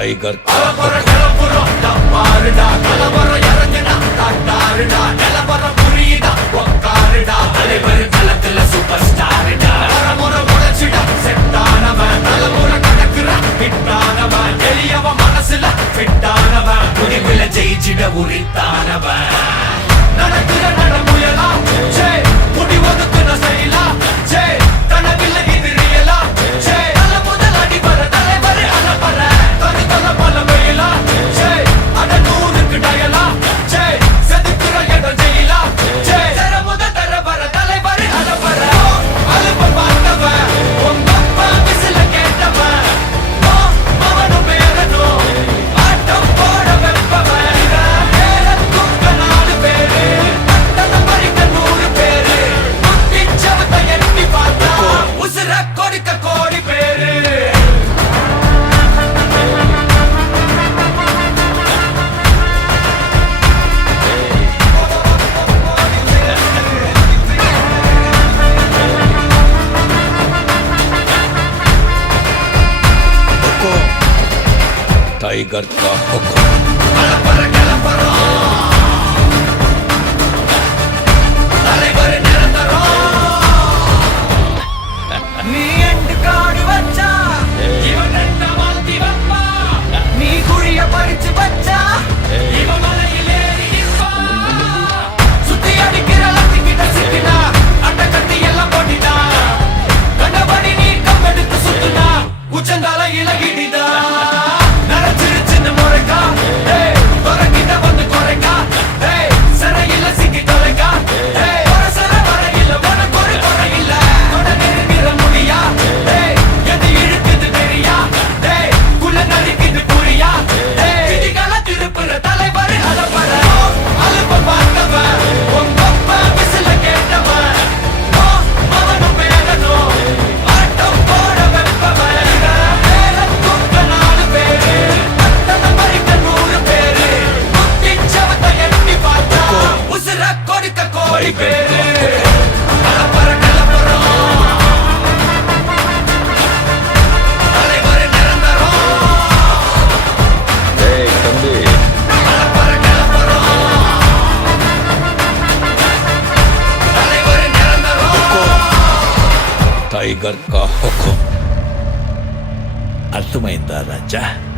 Tiger ஜெயிச்சிட உரித்தானவன் நடக்கிற நடமுயலா J முடி ஒதுக்குன செயலா ஜே கனவில்ல இது ரியலா ஜே நல்ல முதல் அடிபர தலைவர் அலப்பற தனி தல பல வெயிலா ஜே அட நூறுக்கு டயலா ஜே செதுக்குற இடம் ஜெயிலா ஜே தர முதல் தரவர தலைவர் அலப்பற அலுப்ப பார்த்தவன் உங்க அப்பா விசில கேட்டவன் அவனும் பேரனும் ஆட்டம் போட வெப்பவன் टाइगर का हुक्म टाइगर का हुक्म अर्थमैंदा राजा।